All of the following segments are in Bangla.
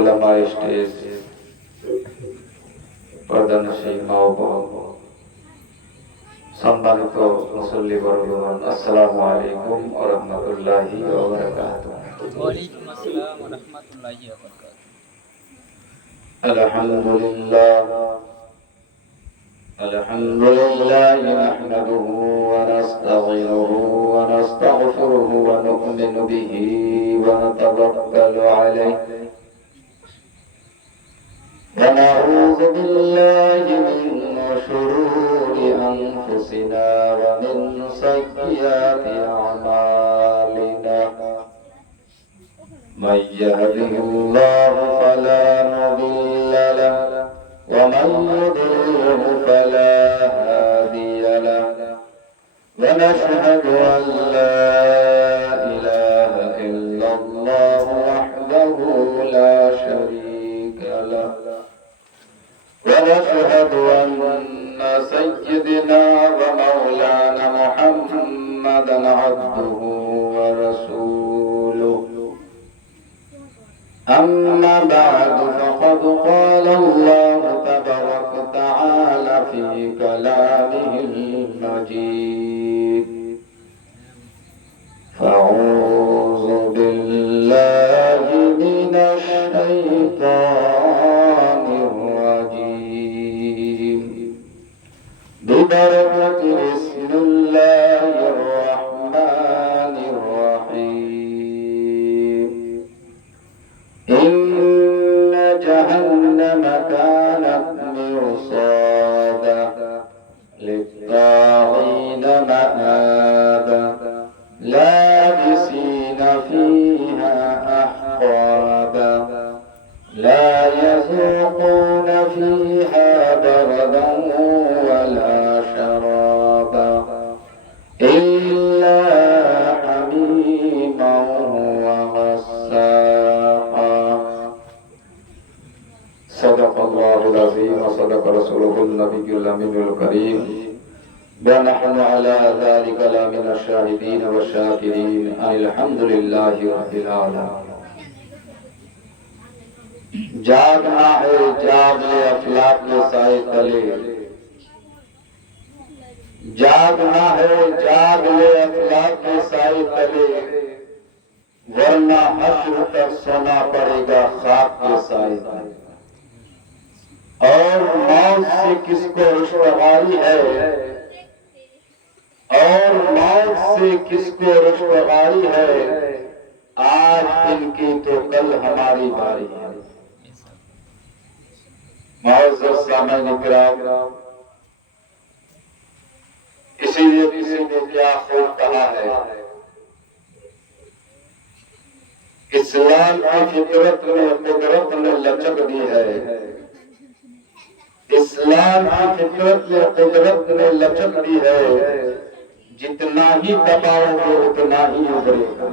उलमाए स्टेज पर्दानशी माओ বোন সম্মানিত মুসল্লি বর্গগণ আসসালামু আলাইকুম ওয়া রাহমাতুল্লাহি ওয়া বারাকাতুহু। ওয়া আলাইকুম আসসালাম ওয়া রাহমাতুল্লাহি ওয়া বারাকাতুহু। আলহামদুলিল্লাহ নাহমাদুহু ওয়া নাস্তাগফিরুহু ওয়া নাস্তাগফিরুহু ওয়া নু'মিনু বিহি ওয়া নাতাওয়াক্কালু আলাইহি ونعوذ بالله من شرور أنفسنا ومن سيئات أعمالنا من يهده الله فلا مضل له ومن يضلل فلا هادي له ونشهد أن لا إله إلا الله وحده لا شريك له ونشهد أن سيدنا ومولانا محمدا عبده ورسوله أما بعد فقد قال الله تبارك وتعالى في كلامه المجيد فأعوذ بالله من الشيطان ببركة بسم الله الرحمن الرحيم إن جهنم كانت مرصادا للطاغين مآبا لابسين فيها أحقابا لا يذوقون فيها بردا ولا شرابا إلا حميما وغساقا صدق الله العظيم وصدق رسوله النبي الأمين الكريم ونحن على ذلك لمن الشاهدين والشاكرين الحمد لله رب العالمين। जागना है जाग ले अफलाक के साए तले, जागना है जाग ले अफलाक के साए तले, वरना हश्र तक सोना पड़ेगा खाक के साए तले। और मौत से किसको रुश्तगारी है, और मौत से किसको रुश्तगारी है, आज इनकी तो कल हमारी बारी है। इसीलिए किसी ने क्या खूब कहा है, इस्लाम की फितरत में कुदरत ने लचक दी है, इस्लाम की फितरत में कुदरत ने लचक दी है, जितना ही दबाओगे उतना ही उभरेगा।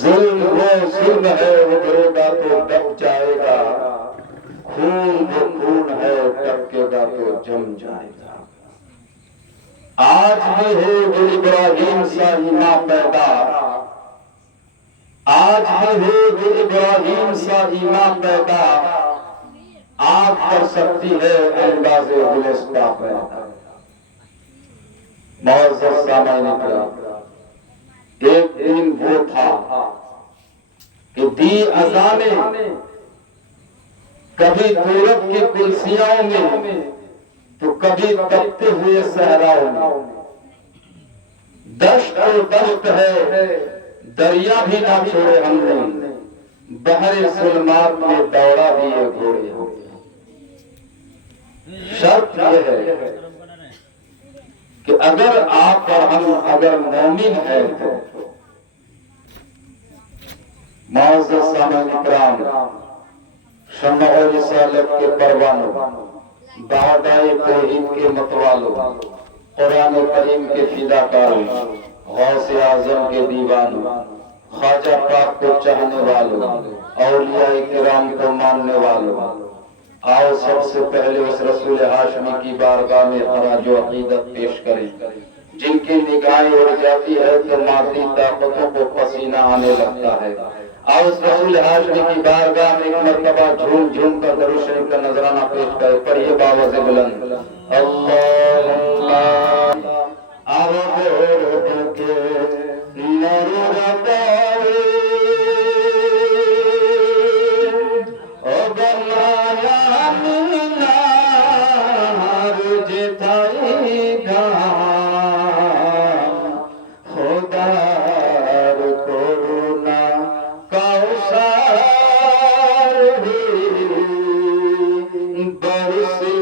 जुल्म वो जुल्म है उभरेगा तो दब जाएगा, खून वो खून है टपकेगा तो जम जाएगा। आज भी हो जो इब्राहिम सा ईमान पैदा, आज भी हो जो इब्राहिम सा ईमान पैदा, आग कर सकती है अंदाज़े गुलिस्ता पैदा। मुअज़्ज़ज़ सामईन किराम, एक दिन वो था कि दी अज़ाने कभी पूरब की कुलसियाओं में तो कभी तपते हुए सहराओं में। दश्त और दश्त है, दरिया भी ना छोड़े हमने, बहरे सुलमात में दौड़ा दिए घोड़े। शर्त यह है कि अगर आप और हम अगर मोमिन है तो मुअज़्ज़ज़ सामईन किराम, शम्अ और रिसालत के परवानों, दादाए तौहीद के मतवालों, कुरान करीम के फिदाकारों, गौसे आज़म के दीवानों, ख्वाजा पाक को चाहने वालों, औलियाए किराम को मानने वालों, आओ सबसे पहले उस रसूल हाशमी की बारगाह में खराज अकीदत पेश करें, जिनकी निगाहें उड़ जाती है तो मादी ताकतों को पसीना आने लगता है। और उस रसूल हाशमी की बारगाह में एक मर्तबा झूम झूम कर दरूद शरीफ का नजराना पेश करे। पढ़िए बावाज़ बुलंद, अल्लाहुम्मा अरदुके नूरताए ओ बनाया नार जिताएगा खुदार कोरोना कौसार बरसे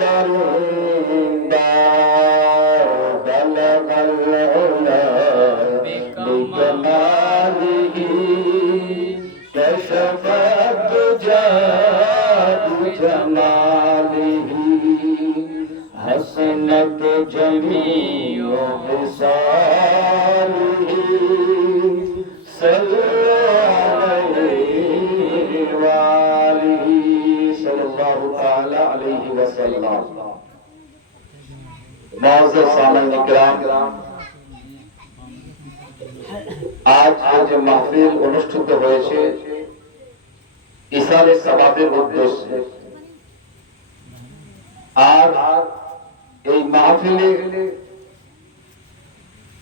दरबार बलगल्ला बिकमालिही कशफत जादु जमालिही हसनत जमीओ बिसालिही सल्लल्लाहु ताला अलैहि वसल्लम। मुअज़्ज़ज़ सामीन इकराम, আজ যে মাহফিল অনুষ্ঠিত হয়েছে ইসালে সওয়াবের উদ্দেশ্যে, আর এই মাহফিলে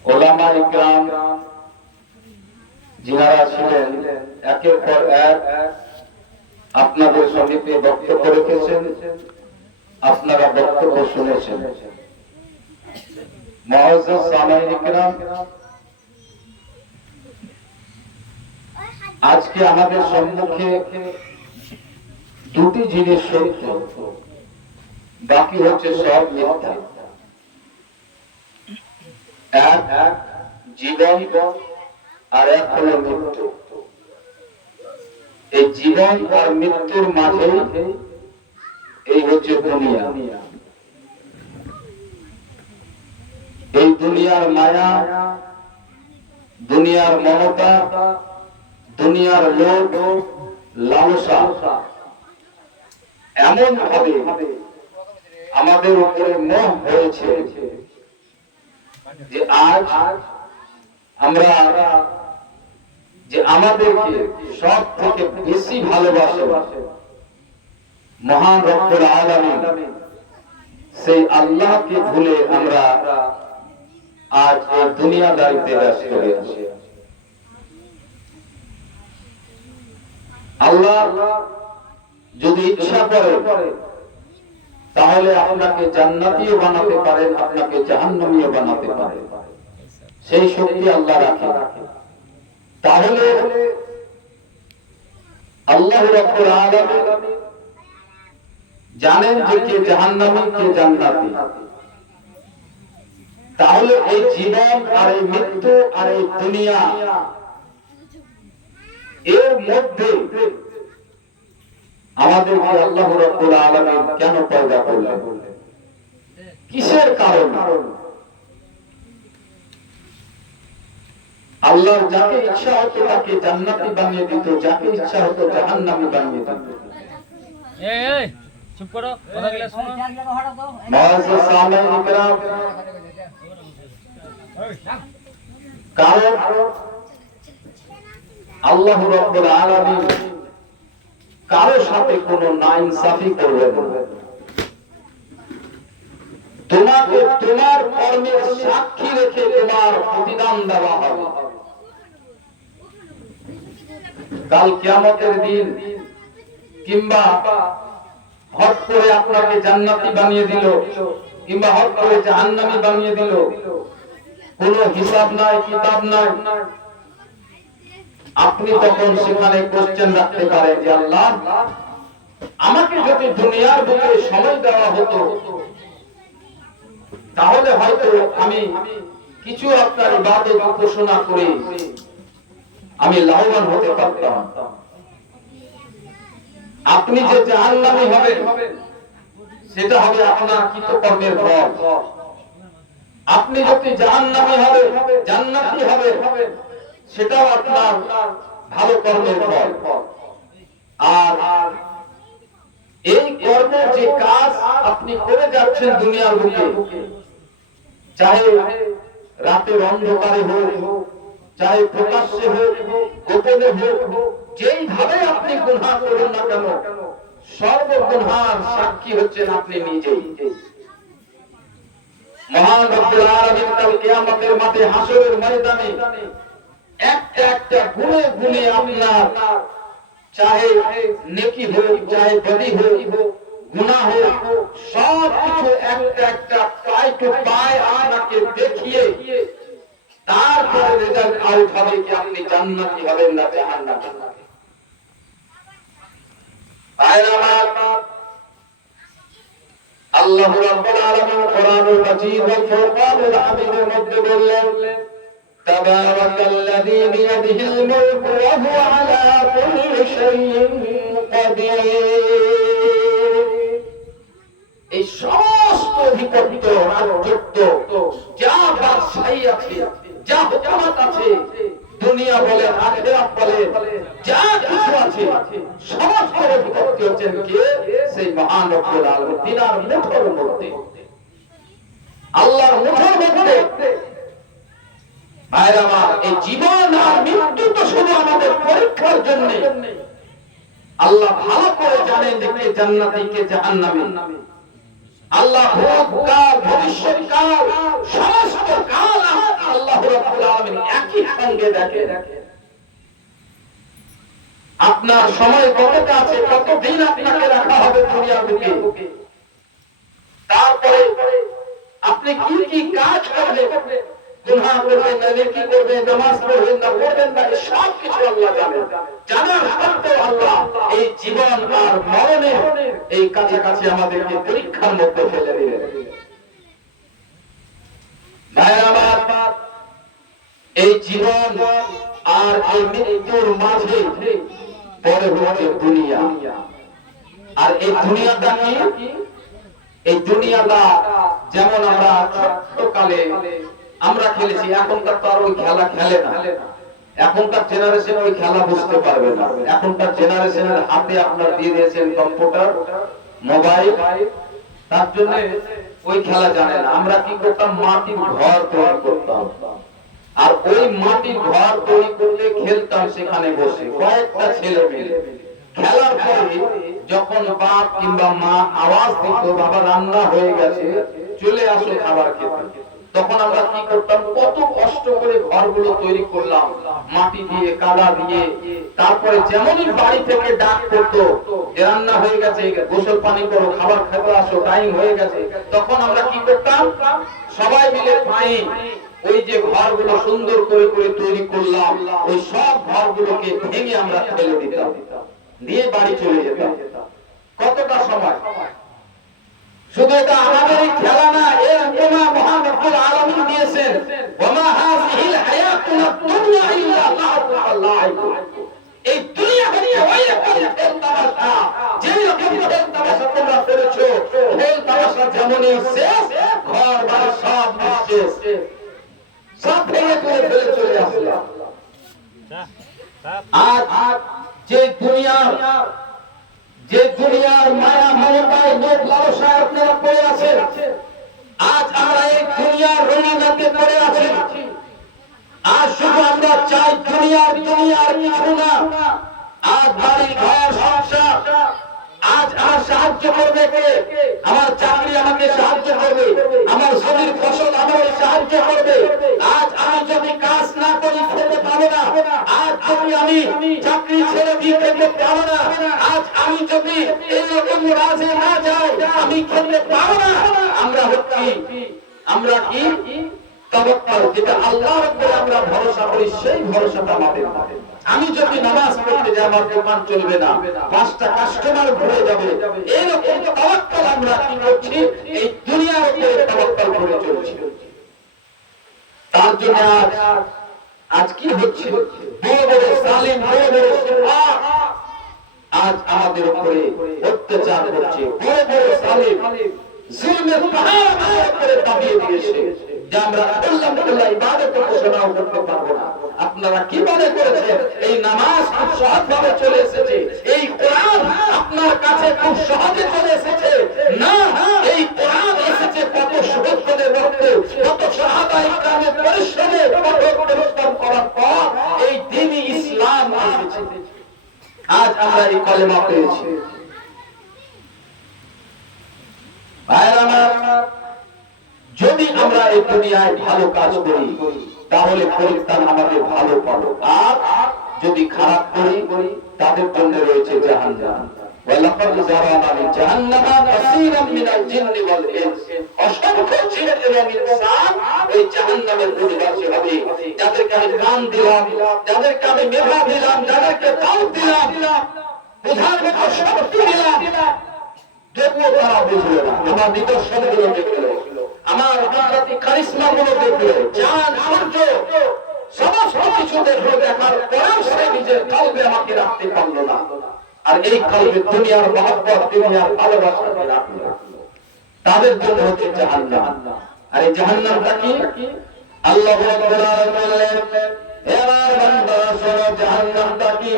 উলামা ইকরাম যিনারা ছিলেন একের পর এক আপনাদের সঙ্গে বক্তব্য রেখেছেন, আপনারা বক্তব্য শুনেছেন। মুআজ্জাজ সামাঈন ইকরাম, আজকে আমাদের সম্মুখে দুটি জিনিস সত্য, বাকি হচ্ছে সব মিথ্যা। এক জীবন আর এক হলো মৃত্যু। এই জীবন আর মৃত্যুর মাঝে এই হচ্ছে দুনিয়া। এই দুনিয়ার মায়া, দুনিয়ার মমতা, দুনিয়ার লোভ লালসা এমন ভাবে আমাদের উপরে মোহ হয়েছে যে আজ আমরা যে আমাদেরকে সব থেকে বেশি ভালোবাসে মহান রব্বুল আলামিন, সেই আল্লাহকে ভুলে আমরা আজ এই দুনিয়াদারিতে ব্যস্ত হয়ে আছি। আল্লাহ যদি ইচ্ছা করে তাহলে আপনাকে জান্নাতীও বানাতে পারেন, আপনাকে জাহান্নামীও বানাতে পারেন, সেই শক্তি আল্লাহ রাখে। তাহলে আল্লাহ রাব্বুল আলামিন জানেন যে কে জাহান্নামী কে জান্নাতী। তাহলে এই জীবন আর এই মৃত্যু আর এই দুনিয়া এর মধ্যে আমাদেরকে আল্লাহ রাব্বুল আলামিন কেন পয়দা করলেন, কিসের কারণ? আল্লাহ যাকে ইচ্ছা হতো তাকে জান্নাতি বানিয়ে দিত, যাকে ইচ্ছা হতো জাহান্নামী বানিয়ে দিত। এই চুপ করো, কথাগুলো শোনো। মুআজ্জাজ সামিঈন ইকরাম, কারণ আল্লাহ রাব্বুল আলামিন কারো সাথে কোনো নাইনসাফি করবেন না। তোমাকে তোমার কর্মের সাক্ষী রেখে তোমার প্রতিদান দেওয়া হবে। কাল কিয়ামতের দিন কিংবা হট করে আপনাকে জান্নাতি বানিয়ে দিল কিংবা হট করে জাহান্নামী বানিয়ে দিল, কোনো হিসাব নাই, কিতাব নাই। আপনি তখন সেখানে কোশ্চেন রাখতে পারেন যে আল্লাহ, আমাকে যদি দুনিয়ার বুকে সময় দেওয়া হতো তাহলে হয়তো আমি কিছু আপনার ইবাদত উপাসনা করে আমি লাভবান হতে পারতাম। আপনি যে জাহান্নামী হবেন সেটা হবে আপনার কৃতকর্মের ফল। আপনি যদি জাহান্নামী হবেন, জান্নাতি হবেন, সেটাও আপনার ভালো কর্মের ফল। আর এই কর্মের যে কাজ আপনি করে যাচ্ছেন দুনিয়ার বুকে, চাহে রাতের অন্ধকারে হোক, চাहे প্রকাশ্যে হোক গোপনে হোক, যেইভাবে আপনি গুনাহ করুন না কেন, সর্ব গুনার সাক্ষী হচ্ছেন আপনি নিজেই। মহান রব্বুল আলামিন কাল কিয়ামতের মাঠে হাসরের ময়দানে একটা একটা গুণে গুণে আপনার চাহে নেকি হোক চাহে বদি হোক গুনাহ হোক সব কিছু একটা একটা পাই টু পাই আপনাকে দেখিয়ে তারপরে রেজাল্ট আউট হবে কি আপনি জান্নাতি হবেন না জাহান্নামী হবেন। আল্লাহ রাব্বুল আলামিন কোরআনুল মাজিদ ওয়াল ফুরকানুল হামিদের মধ্যে বললেন তাবারাকাল্লাযী বিয়াদিহিল মুলকু ওয়া হুয়া আলা কুল্লি শাইইন কাদির। এই সমস্ত অধিপত্য রাজত্ব যা বাদশাহী আছে যা হুকুমত আছে দুনিয়া বলে আখিরাত বলে যা কিছু আছে সমস্ত অধিপত্য হচ্ছেন কে? সেই মহান রব্বুল আলামিন তিনার মুঠোর মধ্যে, আল্লাহর মুঠোর মধ্যে। ভাইরা আমার, এই জীবন আর মৃত্যু তো শুধু আমাদের পরীক্ষার জন্য। আল্লাহ ভালো করে জানেন যে কে জান্নাতি কে জাহান্নামী। আল্লাহ ভূতকাল ভবিষ্যৎকাল সমস্ত কাল আল্লাহ রাব্বুল আলামিন একই সঙ্গে দেখে। আপনার সময় কতটা আছে, কতদিন আপনাকে রাখা হবে দুনিয়ার বুকে, তারপরে আপনি কি কি কাজ করবেন, গুনাহ করবেন না নেকি করবেন, নামাজ পড়বেন না পড়বেন না, সব কিছু আল্লাহ জানেন। জানার সত্ত্বেও আল্লাহ এই জীবন আর মরণের এই কাছাকাছি আমাদেরকে পরীক্ষার মধ্যে ফেলে দিলেন। ভাইরা আমার, এই জীবন আর এই মৃত্যুর মাঝে পরে হচ্ছে দুনিয়া। আর এই দুনিয়াটা কি? এই দুনিয়াটা যেমন আমরা ছোট্টকালে আমরা খেলেছি, এখনকার তো আর ওই খেলা খেলে না। এখনকার জেনারেশন ওই খেলা বুঝতে পারবে না। এখনকার জেনারেশনের হাতে আপনার দিয়ে দিয়েছেন কম্পিউটার মোবাইল, তার জন্য ওই খেলা জানে না। আমরা কি করতাম? মাটির ঘর তৈরি করতাম, আর ওই মাটির ঘর তৈরি করতে খেলতাম সেখানে বসে কয়েকটা ছেলে মিলে। খেলার পরে যখন বাপ কিংবা মা আওয়াজ দিত বাবা রান্না হয়ে গেছে চলে আসো খাবার খেতে, তখন আমরা কি করতাম? কত কষ্ট করে ঘরগুলো তৈরি করলাম মাটি দিয়ে কাদা দিয়ে। তারপরে যেমনই বাড়ি থেকে ডাক করতো রান্না হয়ে গেছে গোসল পানি করো খাবার খেতে আসো টাইম হয়ে গেছে, তখন আমরা কি করতাম? সবাই মিলে পায়ে ওই যে ঘরগুলো সুন্দর করে করে তৈরি করলাম ওই সব ঘরগুলোকে ভেঙে আমরা ফেলে দিতাম, দিয়ে বাড়ি চলে যেতাম। কতটা সময়! শুধু এটা আমাদের এই খেলা না, এর উপমা মহান রব্বুল আলামিন দিয়েছেন ওয়ামা হাযিহিল হায়াতুদ দুনিয়া ইল্লা লাহু ওয়া লাইবু। এই দুনিয়া হচ্ছে ওই রকম খেল তামাশা, যে রকম খেল তামাশা তোমরা করেছো, খেল তামাশা যেমনই শেষ, ঘর বাড়ি সব শেষ, সব ভেঙে ফেলে চলে আসলো। আজ যে দুনিয়ার মায়া মমতায় লোভ লালসায় আপনারা পড়ে আছেন, আজ আমরা এই দুনিয়ার রঙিনাতে পড়ে আছি। আজ শুধু আমরা চাই দুনিয়ার কিছু না। আজ বাড়ি ঘর সংসার, আজ আমার সাহায্য করবে কে? আমার চাকরি আমাকে সাহায্য করবে, আমার জমির ফসল আমাকে সাহায্য করবে। আজ আমি যদি কাজ না করি খেতে পাবো না, আজ যদি আমি চাকরি ছেড়ে দিয়ে খেতে পাবো না, আজ আমি যদি এইরকম রাজে না যাই আমি খেতে পাবো না। আমরা কি তাওয়াক্কুল, যেটা আল্লাহর উপরে আমরা ভরসা করি, সেই ভরসাটা আমাদের। আমি যদি নামাজ পড়তে যাই আমার দোকান চলবে না, 5টা কাস্টমার ঘুরে যাবে, এরকম তাওয়াক্কুল আমরা কি করছি? এই দুনিয়ার উপরে তাওয়াক্কুল করে চলছি। তার জন্য আজ কি হচ্ছে? বড় বড় জালিম, বড় বড় শিরক আজ আমাদের উপরে অত্যাচার করছে। বড় বড় জালিম জুলমের পাহাড় আমাদের উপরে দাবিয়ে দিয়েছে যে আমরা আল্লাহ ইবাদত ঘোষণাও করতে পারবো না। আপনারা কি মনে করেছেন এই নামাজ খুব সহজভাবে চলে এসেছে? এই কোরআন আপনার কাছে খুব সহজে চলে এসেছে? না, এই কোরআন এসেছে কত শহীদের রক্তে, কত সাহাবা ইকরামের পরিশ্রমে, কত পরিশ্রম করার পর আজ আমরা এই কলেমা পেয়েছি। ভাইরা আমার, যদি আমরা এই দুনিয়ায় ভালো কাজ করি তাহলে পরিত্রাণ আমাদের ভালো পাবো, আর যদি খারাপ করি তাদের জন্য রয়েছে জাহান্নাম। ওয়ালাকাদ যারানা লিজাহান্নামা কাসীরাম মিনাল জিন্নি ওয়াল ইনস, অসংখ্য জিন এবং ইনসান এই জাহান্নামের অধিবাসী হবে। যাদেরকে আমি কান দিলাম, যাদেরকে আমি মেধা দিলাম, যাদেরকে তাও দিলাম, বুঝার মতো শক্তি দিলাম, তবুও তারা বুঝলো না। আমার নিদর্শনগুলো দেখলো, আমার কুদরতি কারিশমাগুলো দেখলো, চাঁদ সূর্য সমস্ত কিছু দেখলো, দেখার পরেও সে নিজের কলবে আমাকে রাখতে পারলো না। আর এই কলবে দুনিয়ার মহব্বত, দুনিয়ার ভালোবাসা রাখলো, তাদের জন্য হচ্ছে জাহান্নাম। আর এই জাহান্নামটা কি? আল্লাহ রাব্বুল আলামিন বললেন, হে আমার বান্দা শোনো জাহান্নামটা কি।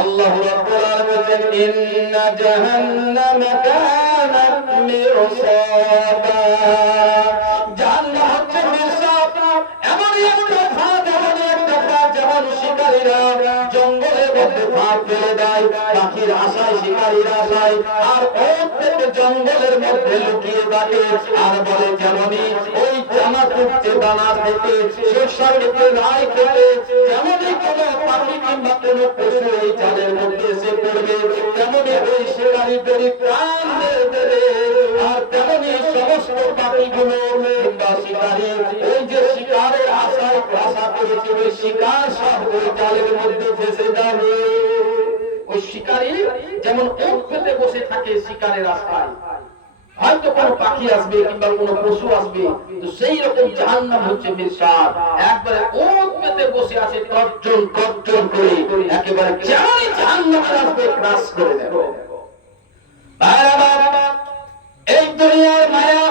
আল্লাহ রাব্বুল আলামিন বলেন, ইন্না জাহান্নামা কানাত মিরসাদা। জাহান্নাম হচ্ছে মিরসাদ, এমন একটা ফাঁদ, এমন একটা ফাঁদ, যেমন শিকারীরা জঙ্গলের মধ্যে ফাঁদ ফেলে দেয় পাখির আশায়, শিকারীর আশায়, আর প্রত্যেক জঙ্গলের মধ্যে লুকিয়ে থাকে। আর বলে যেমনই ওই জামা তুলতে দানা থেকে শস্য খেতে, রাই খেতে, যেমনই কোন পাখি কিংবা কোন পশু এই জালের মধ্যে এসে পড়বে, তেমনই ওই শিকারী বেরি প্রাণ দেবে। আর তেমনই সমস্ত পাখিগুলো কিংবা শিকারী ওই যে শিকারের আশায় আশা করেছে, ওই শিকার সব ওই জালের মধ্যে ফেসে যাবে। ওই শিকারী যেমন ওট পেতে বসে থাকে শিকারের আশায়, হয়তো কোন পাখি আসবে কিংবা কোন পশু আসবে, তো সেই রকম জাহান্নাম হচ্ছে মিরসাদ, একবারে ওট পেতে বসে আছে তর্জন তর্জন করে, একেবারে যেমনই জাহান্নাম আসবে ক্রাশ করে দেবে। এই দুনিয়ার মায়া,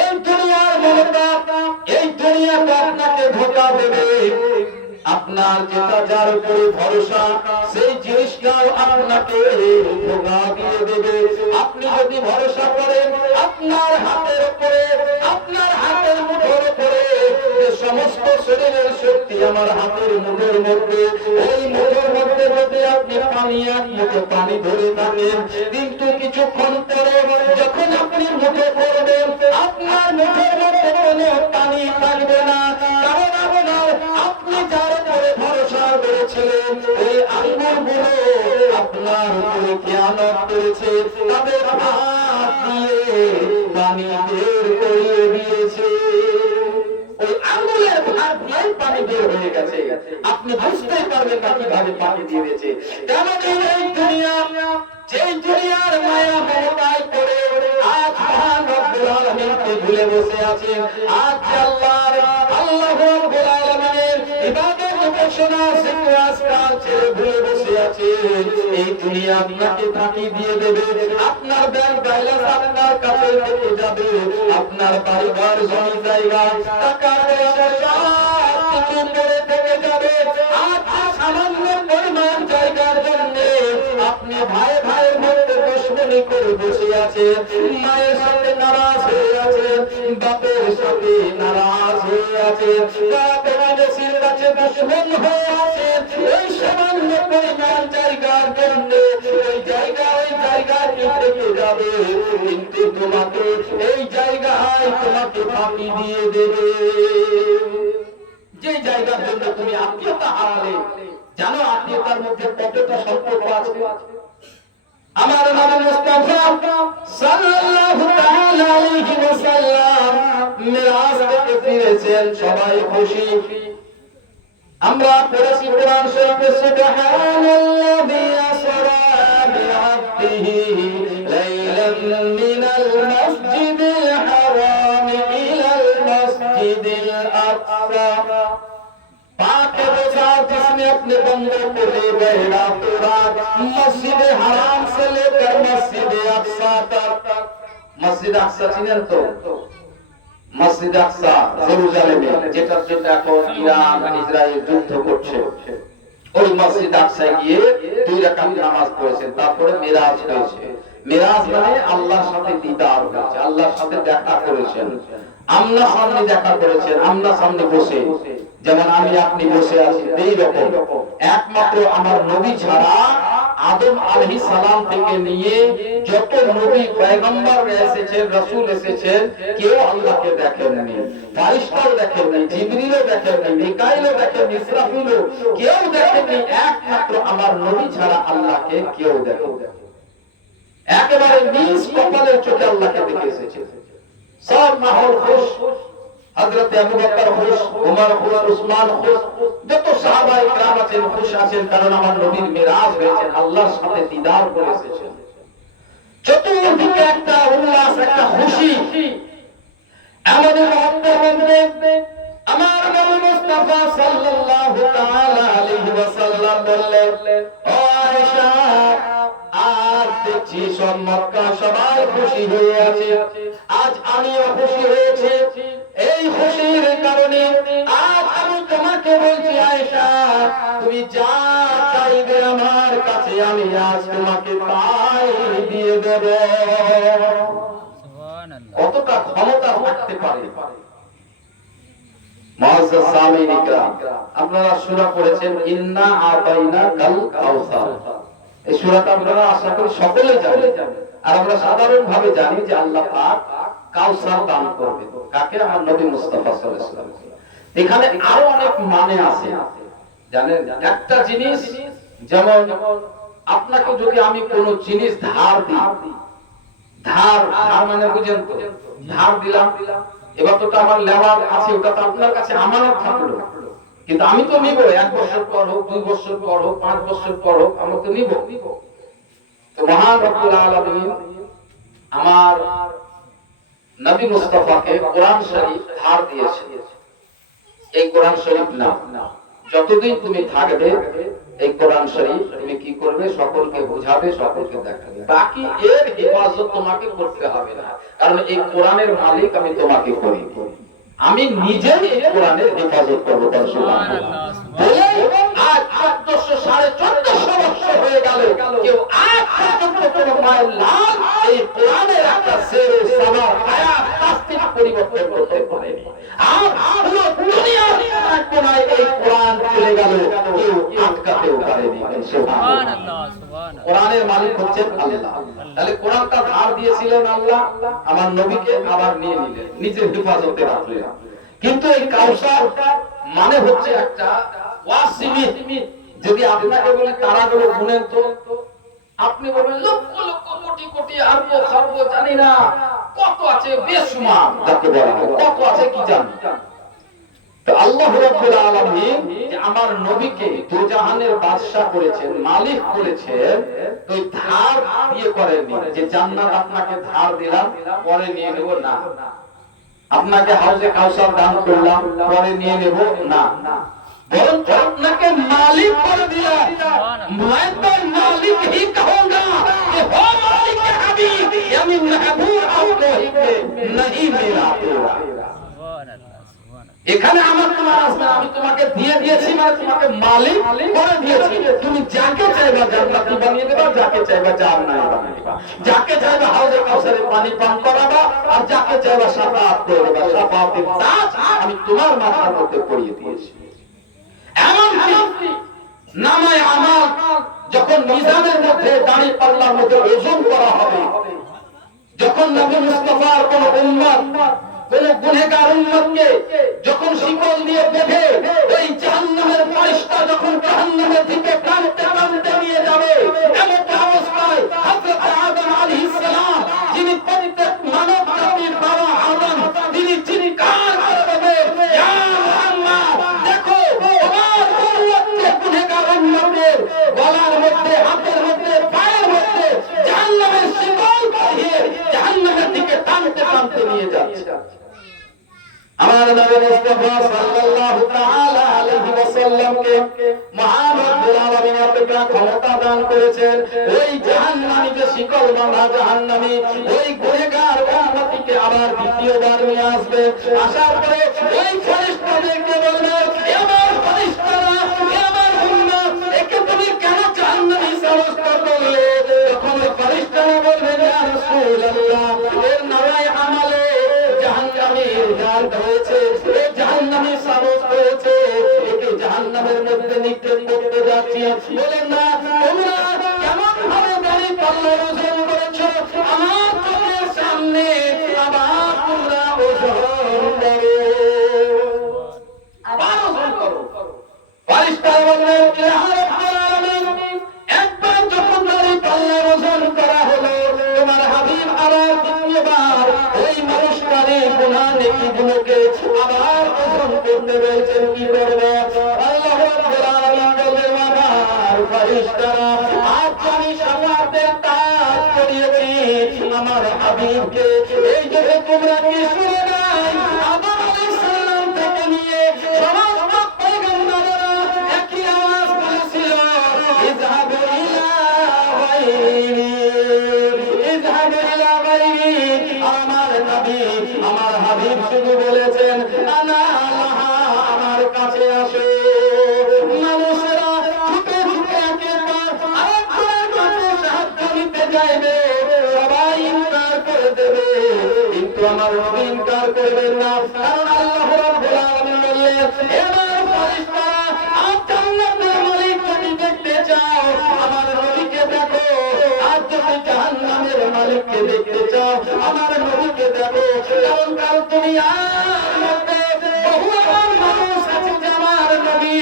এই দুনিয়ার মমতা, এই দুনিয়াটা আপনাকে ধোঁকা দেবে। আপনার যেটা যার উপরে ভরসা, সেই জিনিসটাও আপনাকে ধোঁকা দিয়ে দেবে। আপনি যদি ভরসা করেন আপনার হাতের উপরে, আপনার হাতের মুঠোর উপরে, সমস্ত শরীরের শক্তি আমার হাতের মুঠোর মধ্যে, ওই মুঠোর মধ্যে যদি আপনি পানি, এক মুঠো পানি ধরে থাকেন, কিন্তু কিছুক্ষণ পরে যখন আপনি মুঠো করবেন, আপনার মুঠোর মধ্যে কোনো পানি থাকবে না। কারণ আপনি যার উপরে ভরসা করেছিলেন, এই আঙ্গুলগুলো আপনার উপরে খেয়ানত করেছে, তাদের হাত দিয়ে পানি বের করিয়ে দিয়েছে। ওই আঙ্গুলের ভাগ দিয়ে পানি বের হয়ে গেছে, আপনি বুঝতেই পারবেন না কিভাবে পানি দিয়ে দিয়েছে। তেমনই এই দুনিয়া, যেই দুনিয়ার মায়া মমতায় করে আজ মহান রব্বুল আলামিনকে ভুলে বসে আছেন, আজ আল্লাহ রব্বুল আলামিনের ইবাদত উপাসনা শিক্ষা আজকাল ছেড়ে ভুলে বসে আছেন, এই দুনিয়া আপনাকে ফাঁকি দিয়ে দেবে। আপনার ব্যাংক ব্যালেন্স আপনার কাছে থেকে যাবে, আপনার বাড়িঘর জমি জায়গা টাকা পয়সা সব কিছু পড়ে থেকে যাবে। আজ সামান্য পরিমাণ জায়গার জন্য আপনি ভাই ভাইয়ের মধ্যে দুশ্মনী করে বসে আছেন, মায়ের সাথে নারাজ হয়ে আছেন, বাপের সাথে নারাজ হয়ে আছেন, প্রতিবেশীর কাছে দুশ্মন হয়ে আছেন। এই সামান্য পরিমাণ জায়গার জন্য ওই জায়গা কি থেকে যাবে, কিন্তু তোমাকে এই জায়গায় তোমাকে ফাঁকি দিয়ে দেবে। যে জায়গার জন্য তুমি আত্মীয়তা হারালে, জানো আত্মীয়তার মধ্যে কতটা সম্পর্ক আছে। আমার নবী মুস্তাফা সাল্লাল্লাহু তাআলা আলাইহি ওয়াসাল্লাম মিরাজ থেকে ফিরেছেন, সবাই খুশি। আমরা পড়েছি কোরআন শরীফে, সুবহানাল্লাযী আসরা বিআবদিহি লাইলান মিনাল মাসজিদিল হারাম ইলাল মাসজিদিল আকসা। पाक रोज़ा जिसने अपने बंदों को ले गए रातों रात मस्जिद हराम से लेकर मस्जिद अक्सा तक। मस्जिद अक्सा চিনেন তো? মসজিদ আকসা জেরুজালেমে, যেটার জন্য এখন ইরান ইসরায়েল যুদ্ধ করছে, ওই মসজিদ আকসায় গিয়ে 2 রাকাত নামাজ পড়েছেন, তারপরে মেরাজ হয়েছে। মেরাজ মানে আল্লাহর সাথে দিদার হয়েছে, আল্লাহর সাথে দেখা করেছেন, আমনা সামনে দেখা করেছেন, আমনা সামনে বসে, যেমন আমি আপনি বসে আছি এই রকম। একমাত্র আমার নবী ছাড়া আদম আলাইহিস সালাম থেকে নিয়ে যত নবী পয়গম্বর এসেছেন, রাসূল এসেছেন, কেউ আল্লাহকে দেখেননি। ফারিস্তাও দেখেননি, জিবরিলও দেখেননি, মিকাইলও দেখেননি, ইসরাফিলও কেউ দেখেননি। একমাত্র আমার নবী ছাড়া আল্লাহকে কেউ দেখেনি। একেবারে নিজ কপালের চোখে আল্লাহকে দেখে এসেছে। সব মাহল খুশ, হযরত আবু বকর খুশ, ওমর খুশ, উসমান খুশ, যত সাহাবায়ে কেরাম আছেন খুশ আছেন, কারণ আমার নবীর মিরাজ হয়েছে, আল্লাহর সাথে দিদার করে এসেছেন। চতুর্দিকে একটা উল্লাস, একটা খুশি। আমাদের মহব্বতের মধ্যে আমার নবী মুস্তাফা সাল্লাল্লাহু তাআলা আলাইহি ওয়াসাল্লাম বললেন, ও আয়েশা, আজ দেখছি সব মক্কা সবাই খুশি হয়ে আছে, আজ আমিও খুশি হয়েছি। এই খুশির কারণে আজ আমি তোমাকে বলছি আয়েশা, তুমি যা চাইবে আমার কাছে আমি আজ তোমাকে তাই দিয়ে দেব। কতটা ক্ষমতা থাকতে পারে। মুআজ্জাজ সামিঈন ইকরাম, আপনারা সূরা পড়েছেন ইন্না আতাইনা কাল কাউসার। এই সূরাটা আপনারা আশা করি সকলেই জানেন। আর আমরা সাধারণ ভাবে জানি যে আল্লাহ পাক কাউসার দান করবেন কাকে? আমার নবী মুস্তাফা সাল্লাল্লাহু আলাইহি ওয়াসাল্লাম। এখানে আরো অনেক মানে আছে জানেন। একটা জিনিস, যেমন আপনাকে যদি আমি কোনো জিনিস ধার দিই, ধার মানে বুঝেন তো, ধার দিলাম, এবার তো আমার লেবার আছে, ওটা তো আপনার কাছে আমানত থাকলো, কিন্তু আমি তো নিব 1 বছর পর হোক, 2 বছর পর হোক, 5 বছর পর হোক, আমরা তো নিব। তো মহান রব্বুল আলামিন আমার নবী মুস্তাফাকে কোরআন শরীফ ধার দিয়েছে। এই কোরআন শরীফ না, যতদিন তুমি থাকবে এই কোরআন শরীফ তুমি কি করবে? সকলকে বোঝাবে, সকলকে দেখাবে। বাকি এর হেফাজত তোমাকে করতে হবে না, কারণ এই কোরআনের মালিক আমি তোমাকে করি। আমি নিজেই এই কোরআনের হেফাজত করব। সুবহানাল্লাহ। আজ 1450 বছর হয়ে গেল, কেউ আজ পর্যন্ত কোনো মায়ের লাল এই কোরআনের একটা শের সাবার আয়াত তাফসীর পরিবর্তন করতে পারেনি। আর পুরো দুনিয়ার কোনায় এই কোরআন চলে গেল, কেউ আটকাতেও পারেনি। সুবহানাল্লাহ। কোরআনের মালিক হচ্ছেন আল্লাহ। তাহলে কোরআনটা ধার দিয়েছিলেন আল্লাহ, আমার নবীকে আবার নিয়ে নিলেন, নিজের হেফাজতে রাখলেন। কিন্তু এই কাউসার মানে হচ্ছে একটা ওয়াসিমিত। যদি আপনাকে বলি তারাগুলো গুনেন তো আপনি বলবেন লক্ষ লক্ষ কোটি কোটি আরব খরব জানি না কত আছে, বেশুমার যাকে বলা হয়, কত আছে কি জানি। তো আল্লাহ রাব্বুল আলামিন যে আমার নবীকে দুজাহানের বাদশা করেছেন, মালিক করেছেন, তো ধার দিয়ে করেননি যে জান্নাত আপনাকে ধার দিলাম পরে নিয়ে নেব, না। আপনাকে হাউজে কাউসার দান করলাম পরে নিয়ে নেব, না। বরং আপনাকে মালিক করে দিলাম। मैं तो मालिक ही कहूंगा कि हो मालिक के हबीब, यानी महबूब आपको ही नहीं मेरा तेरा। এখানে আমার তোমার আসবে, আমি তোমাকে দিয়ে দিয়েছি মানে তোমাকে মালিক করে দিয়েছি। তুমি যাকে চাইবা জান্নাতি বানিয়ে দেবা, যাকে চাইবা জান্নাতি বানিয়ে দেবা, যাকে চাইবা হাউজে কাউসারে পানি পান করাবা, আর যাকে চাইবা শাফাআত করে দেবা। শাফাআতের তাজ আমি তোমার মাথার মধ্যে পরিয়ে দিয়েছি। এমনকি নামায়ে আমাল যখন মিজানের মধ্যে দাড়ি পাল্লার মধ্যে ওজন করা হবে, যখন নবী মুস্তাফার কোন উম্মত, কোন গুনাহগার উম্মতকে যখন শিকল দিয়ে বেঁধে ওই জাহান্নামের ফেরেশতা যখন জাহান্নামের দিকে টানতে টানতে নিয়ে যাবে, এমন অবস্থায় হযরত আদম আলাইহিস সালাম, যিনি প্রত্যেক মানব জাতির বাবা আদম, তিনি চিৎকার করে বলবেন, ইয়া মুহাম্মদ, দেখো আমার উম্মতকে গুনাহগার উম্মতের গলার মধ্যে, হাতের মধ্যে, পায়ের মধ্যে জাহান্নামের শিকল পরিয়ে জাহান্নামের দিকে টানতে টানতে নিয়ে যাচ্ছে। আমার নবী মুস্তাফা সাল্লাল্লাহু তাআলা আলাইহি ওয়াসাল্লামকে মহান রব্বুল আলামিন এতটা ক্ষমতা দান করেছেন, ওই জাহান্নামী যে শিকল বাঁধা জাহান্নামী ওই গুনাহগার উম্মতকে আবার দ্বিতীয়বার নিয়ে আসবে। আসার পরে ওই ফেরেশতাদেরকে বলবে, হে আমার ফেরেশতারা, হে আমার উম্মত, একে তুমি কেন জাহান্নামী সাব্যস্ত করলে? তখন ওই ফেরেশতারা বলবে, ইয়া রাসূলুল্লাহ, এর নামায়ে আমালে জাহান্নামের জাল হয়েছে, এই জাহান্নামে সাবস্ত হয়েছে, একে জাহান্নামের মধ্যে নিক্ষেপ করতে যাচ্ছি। বলেন না তোমরা কেমন ফেরেশতারা আজ আমি সামাদের কাজ করিয়েছি আমার হাবিবকে। এই যে তোমরা কি শুনে নাই আদম আলাইহিস সালাম থেকে নিয়ে সমস্ত পয়গম্বরেরা একই আওয়াজ বলেছিল, ইযহাবু ইলা গায়রি, ইযহাবু ইলা গায়রি। আমার নবী আমার হাবিব শুধু বলেছেন আনা লাহা, আমার কাছে আসো। মানুষেরা ছুটে ছুটে একেবারে আরেকজনের কাছে সাহায্য নিতে চাইবে, সবাই ইনকার করে দেবে, কিন্তু আমার নবী ইনকার করবেন না। কারণ আল্লাহ রাব্বুল আলামিন বললেন, এবার ফেরেশতারা আজ জান্নাতের মালিক যদি দেখতে চাও আমার নবীকে দেখো, আজ যদি জাহান্নামের মালিককে দেখতে চাও আমার নবীকে দেখো। কারণ কাল দুনিয়ার মধ্যে বহু এমন মানুষ আছে যে আমার নবী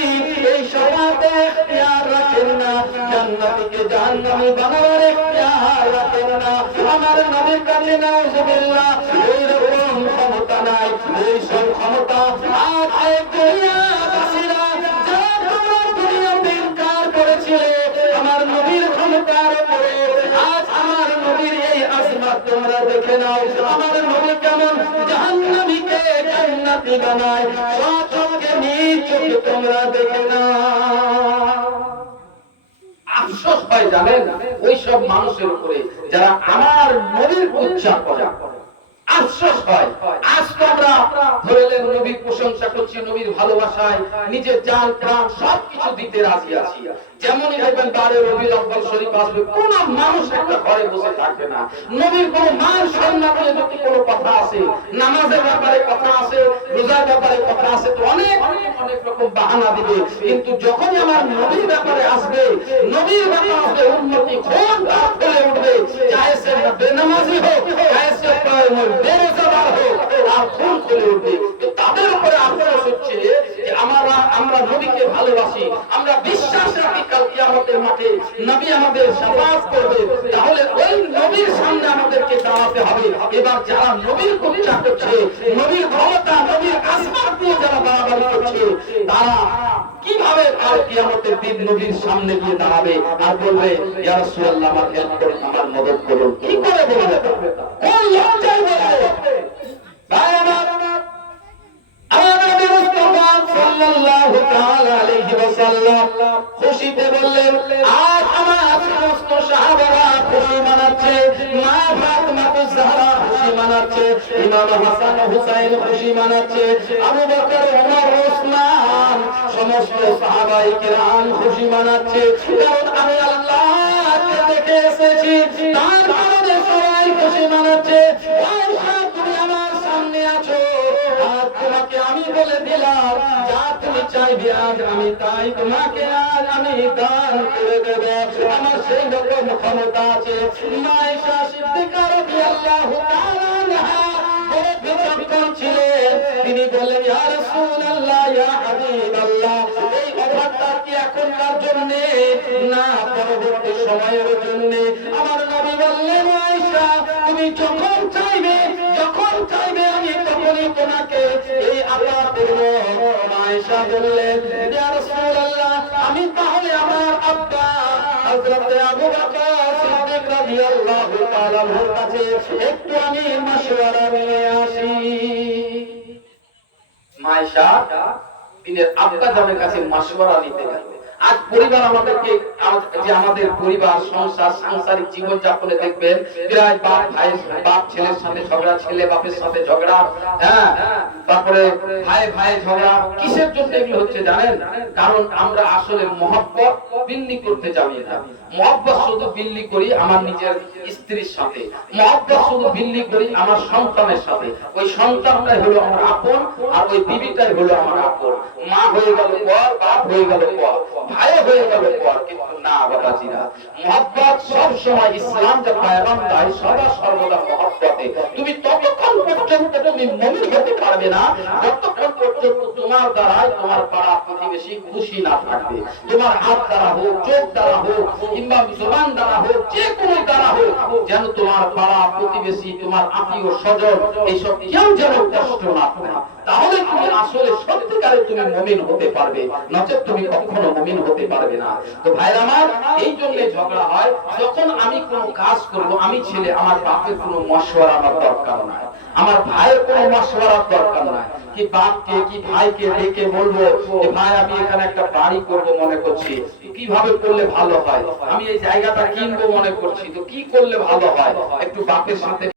এই সমাজে ইখতিয়ার রাখেন না, জান্নাতীকে জাহান্নামী বানাবার ইখতিয়ার রাখেন না। আমার নবীর কাছে নাউজুবিল্লাহ ওইরকম ক্ষমতা নাই। এই সব ক্ষমতা আজ এই দুনিয়াবাসীরা যারা তোমরা দুনিয়াতে ইনকার করেছিলে আমার নবীর ক্ষমতার উপরে, আজ আমার নবীর এই আজমত তোমরা দেখে নাও। আমার নবী কেমন জাহান্নামীকে জান্নাতি বানায়, সচক্ষে নিজ চোখে তোমরা দেখে নাও। আফসোস হয় জানেন ওই সব মানুষের উপরে যারা আমার নবীর উচ্চার করে। আফসোস হয় আজ তো আমরা ধরেলেন নবীর প্রশংসা করছি, নবীর ভালোবাসায় নিজের জান প্রাণ সবকিছু দিতে রাজি আছি। যেমনই দেখবেন বারে রবিউল আউয়াল শরীফ আসবে, কোন মানুষ একটা ঘরে বসে থাকবে না। নবীর কোন মান সম্মান নিয়ে যদি কোনো কথা আসে, নামাজের ব্যাপারে কথা আসে, রোজার ব্যাপারে কথা আসে, তো অনেক অনেক রকম বাহানা দিবে। কিন্তু যখনই আমার নবীর ব্যাপারে আসবে, নবীর ব্যাপারে আসবে, উন্নতি খুন তার ফেলে উঠবে, চাহে সে বেনামাজি হোক, চাহে সে বেরোজগার হোক, তার খুন খুলে উঠবে। তো তাদের উপরে আফসোস হচ্ছে যে আমরা নবীকে ভালোবাসি, আমরা বিশ্বাস রাখি কাল কিয়ামতের মাঠে নবী আমাদের শাফাআত করবে, তাহলে ওই নবীর সামনে আমাদেরকে দাঁড়াতে হবে। এবার যারা নবীর পূজা করছে, নবীর ক্ষমতা, নবীর আসমান দিয়ে যারা বাড়াবাড়ি করছে, তারা কিভাবে কাল কিয়ামতের দিন নবীর সামনে গিয়ে দাঁড়াবে আর বলবে ইয়া রাসূলুল্লাহ আমার হেল্প করুন, আমার মদদ করুন? কি করে বলবে? কোন লজ্জায় বলবে? ভাই আমার নবী মুস্তাফা সাল্লাল্লাহু তাআলা আলাইহি ওয়াসাল্লাম খুশিতে বললেন, আজ আমার সমস্ত সাহাবারা খুশি মানাচ্ছে, মা ফাতিমাতুজ জাহরা খুশি মানাচ্ছে, ইমাম হাসান ও হুসাইন খুশি মানাচ্ছে, আবু বকর, ওমর, ওসমান, সমস্ত সাহাবায়ে কেরাম খুশি মানাচ্ছে। কারণ আমি আল্লাহকে দেখে এসেছি, তার কারণে সবাই খুশি মানাচ্ছে। আয়েশা তুমি আমার সামনে আছো, আর তোমাকে আমি বলে দিলাম যা তুমি চাইবে আজ আমি তাই তোমাকে আজ আমি দান করে দেব। আমার সেই রকম ক্ষমতা আছে। মা আয়েশা সিদ্দিকা রাদিয়াল্লাহু তাআলা আনহা বড় বিচক্ষণ ছিলেন। তিনি বললেন ইয়া রাসূলুল্লাহ, ইয়া হাবিবাল্লাহ, এই অফারটা কি এখনকার জন্য না পরবর্তী সময়ের জন্য? আমার নবী বললেন আয়েশা তুমি যখন চাইবে আমি তখনই তোমাকে এই আতা করব। আয়েশা বললেন ইয়া রাসূলুল্লাহ, আমি তাহলে আমার আব্বা হযরত আবু বকর সিদ্দিক রাদিয়াল্লাহু তাআলা এর কাছে একটু আমি মাশওয়ারা নিয়ে আসি। আয়েশা তিনি আব্বা জানের কাছে মাশওয়ারা নিতে গেল। আজ পরিবার আমাদেরকে যে আমাদের পরিবার সংসার সাংসারিক জীবন যাপনে দেখবেন প্রায় বাপ ছেলের সাথে ঝগড়া, ছেলে বাপের সাথে ঝগড়া, হ্যাঁ, তারপরে ভাই ঝগড়া। কিসের জন্য এগুলো হচ্ছে জানেন? কারণ আমরা আসলে মহব্বত বিল্লি করতে জানি না। মহব্বত শুধু বিল্লি করি আমার নিজের স্ত্রীর সাথে, মহব্বত শুধু বিল্লি করি আমার সন্তানের সাথে। ওই সন্তানটাই হলো আমার আপন, আর ওই বিবিটাই হলো আমার আপন। মা হয়ে গেল পর, বাপ হয়ে গেল পর, ভাই হয়ে গেল পর। কিন্তু না বাবাজিরা, মহব্বত সব সময় ইসলাম যে পয়গাম দেয় সদা সর্বদা মহব্বতে। তুমি ততক্ষণ পর্যন্ত তুমি মুমিন হতে পারবে না যতক্ষণ পর্যন্ত তোমার দ্বারাই তোমার পাড়া প্রতিবেশী খুশি না থাকবে। তোমার হাত দ্বারা হোক, চোখ দ্বারা হোক, কিংবা জবান দ্বারা হোক, যে কোনো দ্বারা হোক, যেন তোমার পাড়া প্রতিবেশী, তোমার আত্মীয় স্বজন এইসব কেউ যেন কষ্ট না পায়। তাহলে তুমি আসলে সত্যিকারের তুমি মুমিন হতে পারবে, নচেত তুমি কখনো মুমিন হতে পারবে না। তো ভাইরা আমার, এই জন্য ঝগড়া হয়। যখন আমি কোনো কাজ করব, আমি ছেলে, আমার বাপের কোনো মশওয়ারা আমার দরকার নাই, আমার ভাইয়ের কোনো মশওয়ারার দরকার নাই। কি বাপকে কি ভাইকে ডেকে বলবো যে ভাই আমি এখানে একটা বাড়ি করব মনে করছি, কিভাবে করলে ভালো হয়, আমি এই জায়গাটা কিনবো মনে করছি, তো কি করলে ভালো হয়, একটু বাপের সাথে